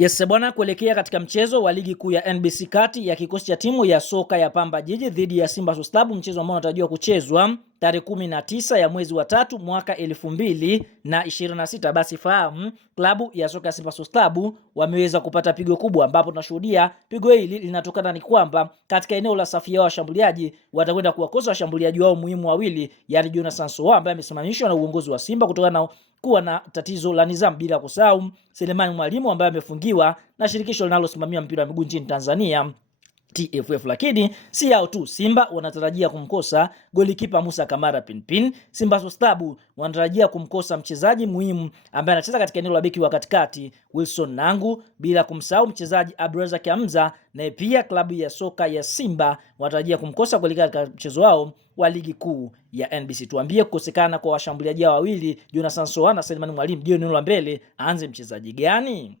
Yes bwana, kuelekea katika mchezo wa ligi kuu ya NBC kati ya kikosi cha timu ya soka ya Pamba Jiji dhidi ya Simba Sports Club, mchezo ambao unatarajiwa kuchezwa tarehe 19 ya mwezi wa 3 mwaka 2026. Basi fahamu klabu ya soka ya Simba Sports Club wameweza kupata pigo kubwa, ambapo tunashuhudia pigo hili linatokana ni kwamba katika eneo la safu ya washambuliaji watakwenda kuwakosa washambuliaji wao muhimu wawili, yani Jonathan Soa ambaye amesimamishwa na uongozi wa Simba kutokana na kuwa na tatizo la nidhamu, bila kusahau Selemani Mwalimu ambaye amefungiwa na shirikisho linalosimamia mpira wa miguu nchini Tanzania TFF. Lakini si yao tu, Simba wanatarajia kumkosa golikipa Musa Kamara Pinpin. Simba Sports Club wanatarajia kumkosa mchezaji muhimu ambaye anacheza katika eneo la beki wa katikati Wilson Nangu, bila kumsahau mchezaji Abdulrazak Hamza, na pia klabu ya soka ya Simba wanatarajia kumkosa katika mchezo wao wa ligi kuu ya NBC. Tuambie kukosekana kwa washambuliaji wawili Jonathan Soa na Selemani Mwalimu, ndio eneo la mbele aanze mchezaji gani?